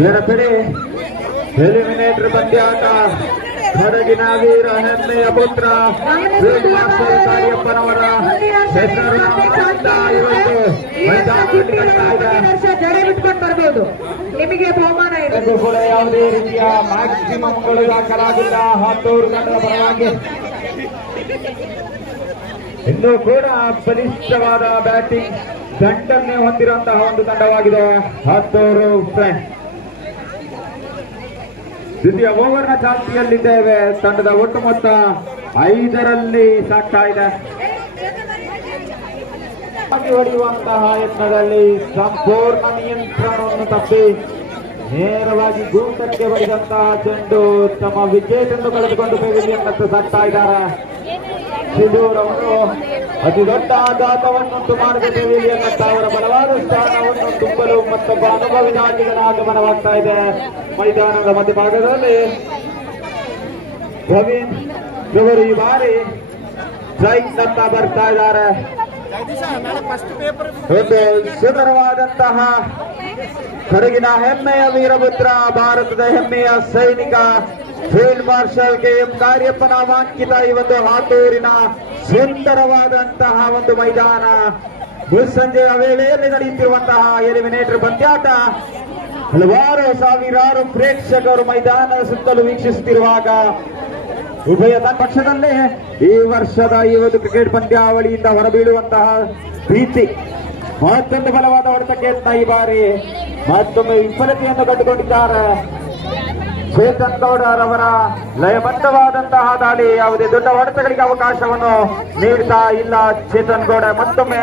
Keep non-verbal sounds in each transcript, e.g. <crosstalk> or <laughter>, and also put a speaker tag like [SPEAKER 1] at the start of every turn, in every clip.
[SPEAKER 1] ನೆನಪಿಡಿ ಎಲಿಮಿನೇಟರ್ ಪಂದ್ಯಾಟ ಹೊರಗಿನ ವೀರ ಹೆಮ್ಮೆಯ ಪುತ್ರ ಕಾರ್ಯಪ್ಪನವರ ಇವತ್ತು
[SPEAKER 2] ಬಿಟ್ಕೊಂಡು ಬರ್ಬೋದು ನಿಮಗೆ ಬಹುಮಾನ ಇದೆ.
[SPEAKER 1] ಕೂಡ ಯಾವುದೇ ರೀತಿಯ ಮ್ಯಾಕ್ಸಿಮಮ್ಗಳು ದಾಖಲಾಗಿಲ್ಲ. ಹತ್ತೂರು ತಂಡದ ಪರವಾಗಿ. ಇನ್ನೂ ಕೂಡ ಬಲಿಷ್ಠವಾದ ಬ್ಯಾಟಿಂಗ್ ದಂಡನ್ನೇ ಹೊಂದಿರುವಂತಹ ಒಂದು ತಂಡವಾಗಿದೆ ಹತ್ತೂರು ಫ್ರೆಂಡ್ಸ್ ದ್ವಿತೀಯ ಓವರ್ನ ಚಾಲ್ತಿಯಲ್ಲಿದ್ದೇವೆ. ತಂಡದ ಒಟ್ಟು ಮೊತ್ತ ಐದರಲ್ಲಿ ಸಾಕ್ತಾ ಇದೆ. ಹೊಡೆಯುವಂತಹ ಯತ್ನದಲ್ಲಿ ಸಂಪೂರ್ಣ ನಿಯಂತ್ರಣವನ್ನು ತಪ್ಪಿ ನೇರವಾಗಿ ಗೂಟಕ್ಕೆ ಬರೆದಂತಹ ಚೆಂಡು ತಮ್ಮ ಅನ್ನು ಕಳೆದುಕೊಂಡು ಪೆವಿಲಿಯನ್ ಸಾಕ್ತಾ ಇದ್ದಾರೆ. ಶಿದೂರ್ ಅವರು ಅತಿ ದೊಡ್ಡ ಆಘಾತವನ್ನುಂಟು ಮಾಡಿದ ಅವರ ಬಲವಾದ ಸ್ಥಾನವನ್ನು ತುಂಬಲು ಮತ್ತೊಬ್ಬ ಅನುಭವಿ ನಾಯಕನ ಆಗಮನವಾಗ್ತಾ ಇದೆ. ಮೈದಾನದ ಮಧ್ಯಭಾಗದಲ್ಲಿ ಪ್ರವೀಣ್ ಇವರು ಈ ಬಾರಿ ಸ್ಟ್ರೈಕ್ ನತ್ತ ಬರ್ತಾ ಇದ್ದಾರೆ. ಒಂದು ಸುಂದರವಾದಂತಹ ಕೊಡಗಿನ ಹೆಮ್ಮೆಯ ವೀರಪುತ್ರ ಭಾರತದ ಹೆಮ್ಮೆಯ ಸೈನಿಕ field marshal K M Cariappa ನಾಮಾಂಕಿತ ಈ ಒಂದು ಹಾತೂರಿನ ಸುಂದರವಾದಂತಹ ಒಂದು ಮೈದಾನ. ಸಂಜೆಯ ವೇಳೆಯಲ್ಲಿ ನಡೆಯುತ್ತಿರುವಂತಹ ಎಲಿಮಿನೇಟರ್ ಪಂದ್ಯಾಟ ಹಲವಾರು ಸಾವಿರಾರು ಪ್ರೇಕ್ಷಕರು ಮೈದಾನ ಸುತ್ತಲೂ ವೀಕ್ಷಿಸುತ್ತಿರುವಾಗ ಉಭಯ ಪಕ್ಷದಲ್ಲೇ ಈ ವರ್ಷದ ಈ ಒಂದು ಕ್ರಿಕೆಟ್ ಪಂದ್ಯಾವಳಿಯಿಂದ ಹೊರಬೀಳುವಂತಹ ಪ್ರೀತಿ ಮತ್ತೊಂದು ಬಲವಾದ ಹೊಡೆತಕ್ಕೆ ಈ ಬಾರಿ? ಮತ್ತೊಮ್ಮೆ ವಿಫಲತೆಯನ್ನು ಕಂಡುಕೊಂಡಿದ್ದಾರೆ. ಚೇತನ್ ಗೌಡರವರ ಲಯಬದ್ಧವಾದಂತಹ ದಾಳಿ, ಯಾವುದೇ ದೊಡ್ಡ ಹೊಡೆತಗಳಿಗೆ ಅವಕಾಶವನ್ನು ನೀಡ್ತಾ ಇಲ್ಲ ಚೇತನ್ ಗೌಡ. ಮತ್ತೊಮ್ಮೆ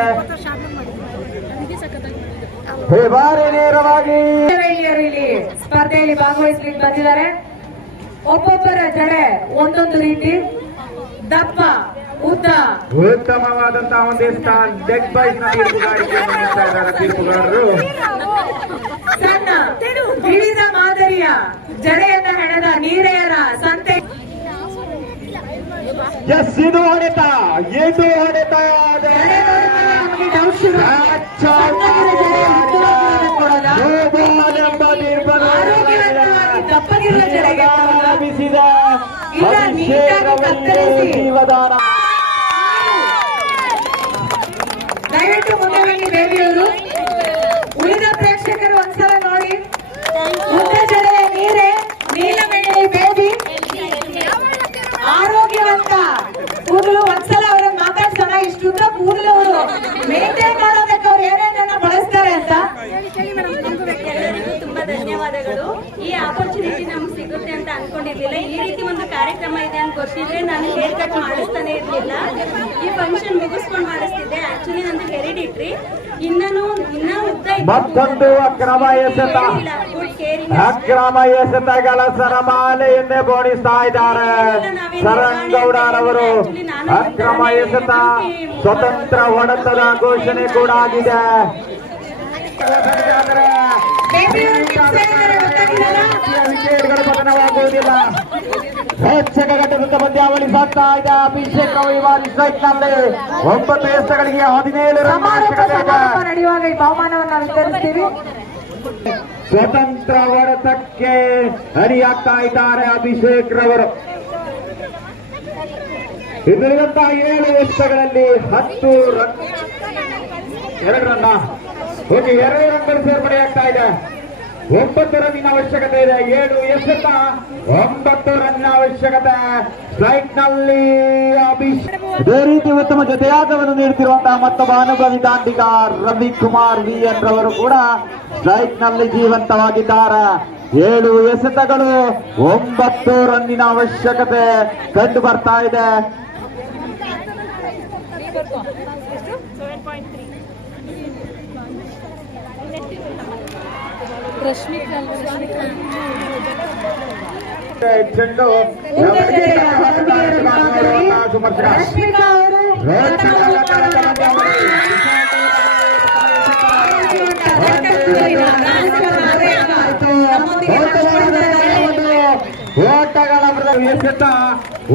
[SPEAKER 1] ಬಾರಿ ನೇರವಾಗಿ
[SPEAKER 2] ಸ್ಪರ್ಧೆಯಲ್ಲಿ ಭಾಗವಹಿಸ್ಲಿಕ್ಕೆ ಬಂದಿದ್ದಾರೆ. ಒಬ್ಬೊಬ್ಬರ ಜಡೆ ಒಂದೊಂದು ರೀತಿ ದಪ್ಪ ಉದ್ದ.
[SPEAKER 1] ಉತ್ತಮವಾದಂತಹ ಒಂದು ಸ್ಥಾನ ಡೆಗ್ ಬೈಸ್ ತೀರ್ಪುಗಾರರು.
[SPEAKER 2] ಸಣ್ಣ ವಿವಿಧ ಮಾದರಿಯ ಜಡೆಯನ್ನ ಹೆಣದ ನೀರೆಯರ ಸಂತೆ.
[SPEAKER 1] ಎಸ್ ಇದು ಹೊಡೆತ ಇದು ಹೊಡೆತ
[SPEAKER 2] ದಪ್ಪಗಿರುವ ಜಡೆಗೆ
[SPEAKER 1] ಬಿಸಿದ. ಜೀವದಾನ.
[SPEAKER 2] ಅವರು
[SPEAKER 3] ಅನ್ಕೊಂಡಿರ್ಲಿಲ್ಲ. ಈ ರೀತಿ ಒಂದು ಕಾರ್ಯಕ್ರಮ ಇದೆ ಅಂತ ಗೊತ್ತಿದ್ರೆ ನಾನು ಹೇರ್ ಕಟ್ ಮಾಡಿಸ್ತಾನೆ ಇರ್ಲಿಲ್ಲ. ಈ ಫಂಕ್ಷನ್ ಮುಗಿಸ್ಕೊಂಡು ಮಾಡಿಸ್ತಿದ್ದೆ. ಆಕ್ಚುಲಿ ನಂದು ಹೆರಿಡಿಟ್ರಿ ಇನ್ನೂ ಇನ್ನ ಉದ್ದ.
[SPEAKER 1] ಮತ್ತೊಂದು ಅಕ್ರಮ ಎಸೆತ. ಅಕ್ರಮ ಎಸೆತಗಳ ಸರಮಾಲೆಯನ್ನೇ ಬೋಣಿಸ್ತಾ ಇದ್ದಾರೆ. ಸರಂಗೌಡರವರು ಅಕ್ರಮ ಎಸೆತ. ಸ್ವತಂತ್ರ ಹೊಡೆತದ ಘೋಷಣೆ ಕೂಡ ಆಗಿದೆ.
[SPEAKER 2] ಗೊತ್ತಾಗಿದೆಯಲ್ಲ?
[SPEAKER 1] ವಿಕೆಟ್ಗಳು ಪತನವಾಗುವುದಿಲ್ಲ. ಹೆಚ್ಚಕ ಘಟ್ಟದ ಪಂದ್ಯಾವಳಿ ಸಾಗ್ತಾ ಇದೆ. ಅಭಿಷೇಕ್ ಒಂಬತ್ತು ಹದಿನೇಳು ರನ್
[SPEAKER 2] ನಡೆಯುವಾಗ ಈ ಬಹುಮಾನವನ್ನು ವಿತರಿಸ್ತೀವಿ.
[SPEAKER 1] ಸ್ವತಂತ್ರ ಹೊಡೆತಕ್ಕೆ ಹರಿಯಾಗ್ತಾ ಇದ್ದಾರೆ ಅಭಿಷೇಕ್ ರವರು ಇದರಿಂದ ಏಳು ವರ್ಷಗಳಲ್ಲಿ ಹತ್ತು ರನ್ ಎರಡು ರನ್ನ. ಓಕೆ ಎರಡು ರನ್ಗಳು ಸೇರ್ಪಡೆಯಾಗ್ತಾ ಇದೆ. ಒಂಬತ್ತು ರನ್ನಿನ ಅವಶ್ಯಕತೆ ಇದೆ. ಏಳು ಎಸೆತ ಒಂಬತ್ತು ರನ್ನಿನ ಅವಶ್ಯಕತೆ. ಸ್ಲೈಟ್ನಲ್ಲಿ ಇದೇ ರೀತಿ ಉತ್ತಮ ಜೊತೆಯಾಟವನ್ನು ನೀಡುತ್ತಿರುವಂತಹ ಮತ್ತೊಬ್ಬ ಅನುಭವಿ ದಾಂಡಿಗ ರವಿಕುಮಾರ್ ವಿ ಎನ್ ರವರು ಕೂಡ ಸ್ಲೈಟ್ನಲ್ಲಿ ಜೀವಂತವಾಗಿದ್ದಾರೆ. ಏಳು ಎಸೆತಗಳು ಒಂಬತ್ತು ರನ್ನಿನ ಅವಶ್ಯಕತೆ ಕಂಡು ಬರ್ತಾ ಇದೆ.
[SPEAKER 2] ರಶ್ಮಿಕಾ ಅವರು
[SPEAKER 1] ಓಟಗಳ ಎಸೆತ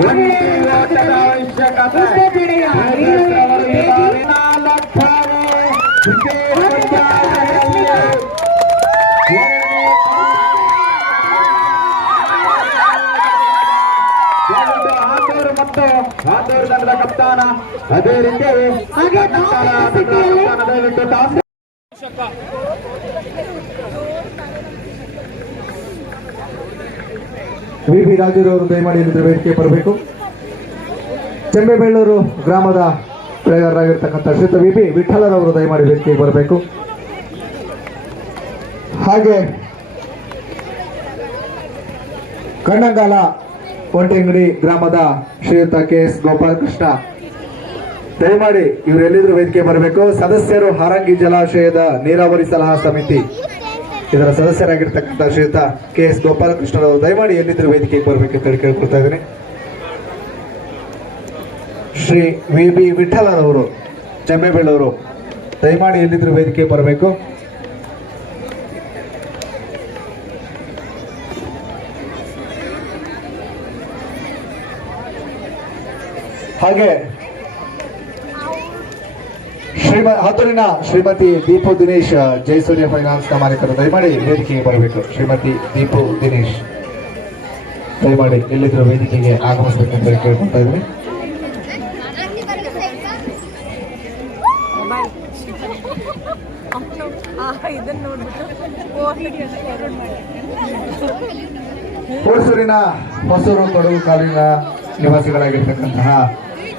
[SPEAKER 1] ಒಂದು ಓಟದ ಅವಶ್ಯಕತೆ ಅದೇ ರೀತಿ
[SPEAKER 2] ಕಪ್ತಾನ ಅದೇ ರೀತಿ
[SPEAKER 1] ದಯವಿಟ್ಟು
[SPEAKER 4] ವಿ ಬಿ ರಾಜುರವರು ದಯಮಾಡಿ ವೇದಿಕೆ ಬರಬೇಕು ಚೆಂಬೆಬೆಳ್ಳೂರು ಗ್ರಾಮದ ಬೆಳೆಗಾರರಾಗಿರ್ತಕ್ಕಂಥ ಶ್ರೀತ ವಿ ಬಿ ವಿಠಲರವರು ದಯಮಾಡಿ ವೇದಿಕೆಗೆ ಬರಬೇಕು ಹಾಗೆ ಕಣ್ಣಂಗಾಲ ಒಂಟೆಂಗಡಿ ಗ್ರಾಮದ ಶ್ರೀಯುತ ಕೆ ಎಸ್ ಗೋಪಾಲಕೃಷ್ಣ. ದಯಮಾಡಿ ಇವರೆಲ್ಲಿದ್ರು ವೇದಿಕೆ ಬರಬೇಕು. ಸದಸ್ಯರು ಹಾರಂಗಿ ಜಲಾಶಯದ ನೀರಾವರಿ ಸಲಹಾ ಸಮಿತಿ. ಇದರ ಸದಸ್ಯರಾಗಿರ್ತಕ್ಕಂಥ ಶ್ರೀಯುತ ಕೆ ಎಸ್ ಗೋಪಾಲಕೃಷ್ಣರವರು ದಯಮಾಡಿ ಎಲ್ಲಿದ್ರು ವೇದಿಕೆಗೆ ಹೇಳಿ ಕೇಳ್ಕೊಳ್ತಾ ಇದ್ದೀನಿ. ಶ್ರೀ ವಿ ಬಿ ವಿಠಲರವರು ಚೆಮ್ಮೆಬೆಳ್ಳವರು ದಯಮಾಡಿ ಎಲ್ಲಿದ್ರು ವೇದಿಕೆಗೆ ಬರಬೇಕು. ಹಾಗೆ ಶ್ರೀಮ ಹತ್ತೂರಿನ ಶ್ರೀಮತಿ ದೀಪು ದಿನೇಶ್ ಜಯಸೂರ್ಯ ಫೈನಾನ್ಸ್ನ ಮಾಲೀಕರು ದಯಮಾಡಿ ವೇದಿಕೆಗೆ ಬರಬೇಕು. ಶ್ರೀಮತಿ ದೀಪು ದಿನೇಶ್ ದಯಮಾಡಿ ಎಲ್ಲಿದ್ರು ವೇದಿಕೆಗೆ ಆಗಮಿಸಬೇಕು ಅಂತ ಕೇಳ್ಕೊತಾ ಇದ್ದೀನಿ. <laughs> ಹೊಸೂರಿನ ಹೊಸೂರು ಕೊಡಗು ಕಾಲಿನ ನಿವಾಸಿಗಳಾಗಿರ್ತಕ್ಕಂತಹ